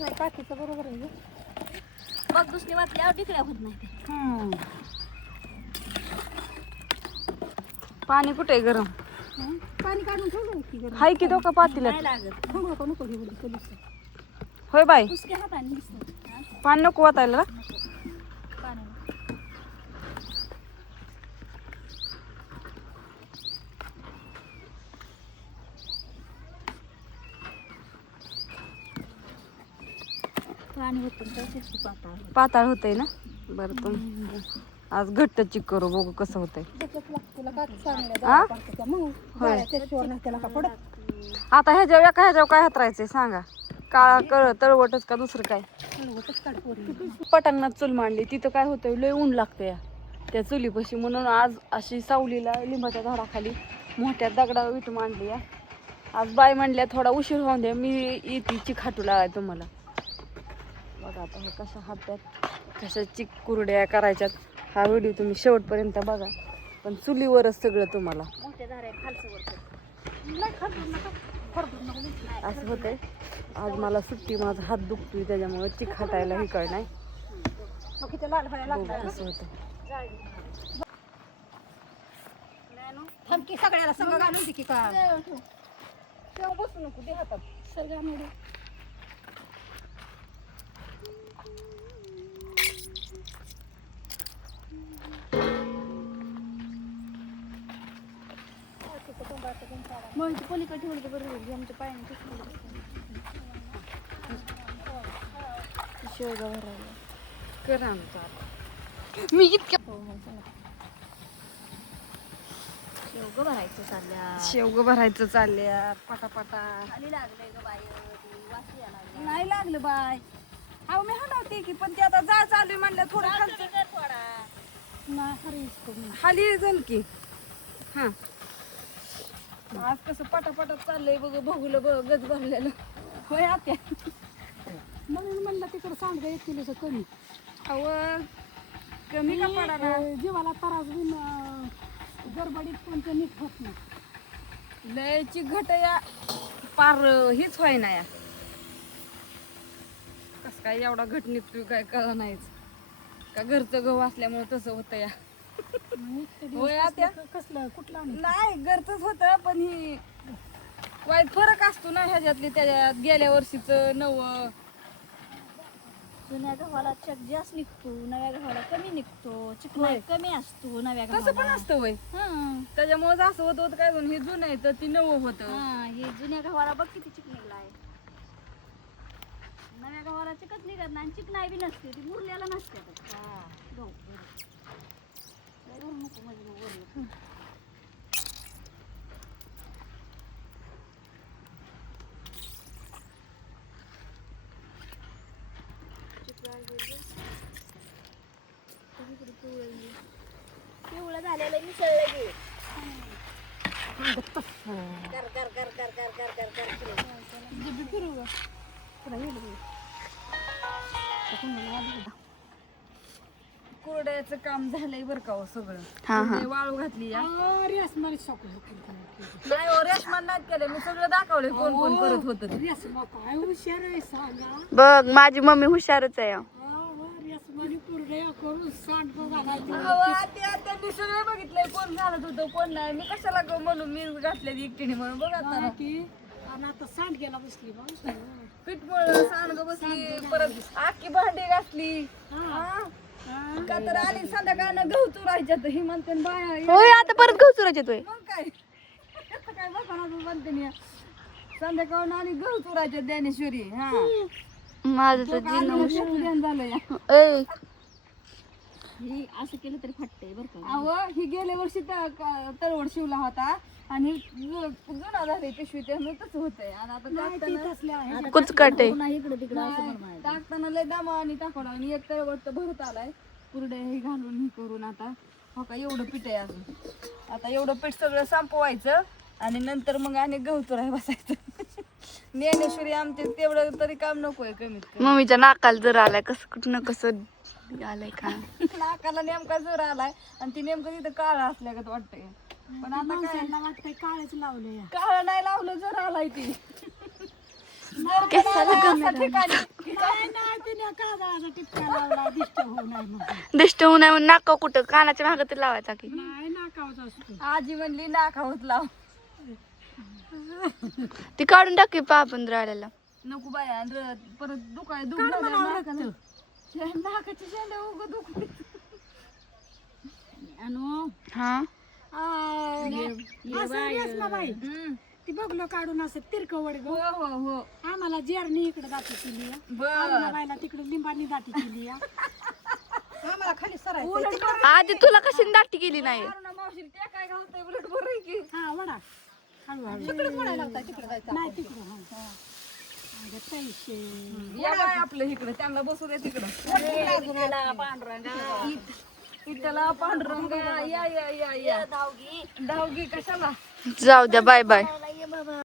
काकीचं बरोबर आहे बघ दुसरी वाटल्यावर टिकल्या होत नाही ते. पाणी कुठे आहे गरम? पाणी काढून ठेवलं की गरम. हाय की दोका पातीला. नाही लागत. नको नको हे बोलली पोलीस. होय बाई, उसके हा पाणी दिसतं. हा? पाणी नको वाटायला. पाणी. पाणी होतं तर तेच पाताळ. पाताळ होतंय ना. बरं तुम आज घट्ट चिक करू, बघू कसं होतंय. तुला का चांगलं आ? मग होय. त्याच्यावर नाही त्याला का पडत. आता ह्याच्यावर एका ह्याच्यावर काय हातरायचंय सांगा? काळा तळवटच का दुसरं काय? पटांना चूल मांडली तिथं काय होतंय, लय ऊन लागतं या त्या चुलीपाशी. म्हणून आज अशी सावलीला लिंबाच्या झाडाखाली मोठ्या दगडा विट मांडली या. आज बाई म्हणल्या थोडा उशीर होऊन द्या, मी येते चिक हाटू लागाय तुम्हाला. बघा आता हे कशा हातात कशा चिक कुरड्या करायच्यात. हा व्हिडिओ तुम्ही शेवटपर्यंत बघा, पण चुलीवरच सगळं तुम्हाला मोठ्या झाऱ्या खालचं वरचं. असं होतंय. आज मला सुट्टी, माझा हात दुखतोय त्याच्यामुळे चिक हाटायला हे कळ नाही. लाल व्हायला बघू कसं होतं. थमकी सगळ्याला संग घालून दे की का तेव्हा बसू नको ते हातात. सगळ्यामुळे मग पलीकडे ठेवलं तर बरं होईल. आमच्या पायाने शेवगा भरायला करा आमचा. मी इतक्या शेवगं भरायचं चालल्या. शेवग भरायचं चालल्या पटापटा. खाली लागलंय ग बाय, वास यायला लागला. नाही लागलं बाय. अहो मी हलवते की, पण ते आता जा चालू म्हणलं थोडं खालचं थोडा नाही हरी खाली जाईल की. हा आज कसं पटापटात चाललंय बघ. बघूल गज भरलेलं. होय आत्या. म्हणून म्हणलं तिकडं सांडगं 1 किलोचं कमी. अव कमी का पडा ना. जीवाला त्रास बिन गडबडीत कोणतं नीट होत नाही. लयची घट या पार हीच व्हाय ना या. कस काय एवढा घट निघतोय काय कळ नाहीच. का घरचं गहू असल्यामुळे तसं होतं या. होय आत्या. कसलं कुठलं आणि नाही घरचंच होतं, पण ही वाईट फरक असतो ना ह्याच्यातली त्याच्यात. गेल्या वर्षीचं नवं. जुन्या गव्हाला चक जास्त निघतो, नव्या गव्हाला कमी निघतो. चिकना कमी असतो नव्या तसं पण गव्हाला. असतं वय. त्याच्यामुळे असं होत होत काय म्हणून हे जुनं आहे तर ती नवं होतं. हा, हे जुन्या गव्हाला बघ किती चिक निघलाय. नव्या गव्हाला चिकच निघत नाही आणि चिकनाई बी नसते, ती मुरलेला नसते. गहू. लय वरून नको मध्ये मग वरून. पिवळं झालेलं मिसळलं गे. कर कर कर कर कर कर कर कर फिरव. कोरड्याचं काम झालंय बरं का हो सगळं. हा, हा. कोरडे वाळू घातली या. रेसमारी सॉक नाही हो रेशमान नाही केलं, मी सगळं दाखवलंय कोण कोण करत होतं ते. रेसमा काय हुशार आहे सांगा. बघ माझी मम्मी हुशारच आहे. रेसमारी कुरड्या करून सांडगं घालायचं. अहो, त्यांनी सगळं बघितलंय कोण घालत होतं कोण नाही. मी कशाला ग म्हणून मी घातले एकटीने म्हणून. बघ आता की आणि आता सांडग्याला बसली बा. पीठ मळलं सांडगं बसली, परत आखी भांडी घातली. हा. का तर आली संध्याकाळनं गहू चुरायच्या तर ही म्हणते न बाया होय आता परत गहू चुरायचे तोय. मग काय आता काय बघा म्हणते मी संध्याकाळनं आणि गहू चुरायच्या ज्ञानेश्वरी. हा माझं तर ध्यान झालं या. हे असं केलं तरी फाटतंय बरं का. अहो ही गेल्या वर्षी तळवड शिवला होता आणि जुना झाले पिशवी त्यामुळे तसं होतंय. आणि आता टाकताना कुचकट आहे. नाही इकडे तिकडे असं पण माहिती. टाकताना लय दामा आणि टाकवला आणि एक तळवड तर भरत आलाय कुरडे हे घालून हे करून. आता हो का एवढं पीठ आहे अजून. आता एवढं पीठ सगळं संपवायचं आणि नंतर मग आणि गहू चुराय बसायचं. ज्ञानेश्वरी आमचे तेवढं तरी काम नकोय कमीत कमी. मम्मीच्या नाकाला जर आलाय कसं कुठं कसं आलंय का. नाकाला नेमका जोर आलाय आणि ती नेमकं तिथं काळा असल्यागत वाटतंय. पण आता काय वाटतंय काळच लावलं या. काळा नाही लावलं जर आलाय ती. केसाला गमे नाही नाही तिने काजळाचा टिपका लावला दिष्ट होऊ नये म्हणून. दिष्ट होऊ नये म्हणून नाका कुठं कानाच्या मागं ते लावायचा की नाही नाकावत असतो. आजी म्हणली नाकावत लाव. ती काढून टाकी आपण राहिलेला नको बाय परत दुखाय काढ म्हणावं रक्त. नाकाची शेंडा उग दुख. अनु हा असं रेशमाबाई ती बघलो काढून असं तिरकवड हो हो हो आम्हाला जेरणी इकडे दाटी केली बायला तिकडे लिंबानी दाटी केली आम्हाला खाली सरायचं आधी तुला कशी दाटी केली नाही मावशी ते काय घालतंय उलट बरं आहे की. हा वडा हळूहळू तिकडे वडा लावताय तिकडे जायचं नाही तिकडे हा अगं पैसे या बाय आपलं इकडं त्यांना बसू दे तिकडं. पांढरंगा इथला पांढरंगा या या या या धावगी कशाला जाऊ द्या बाय बाय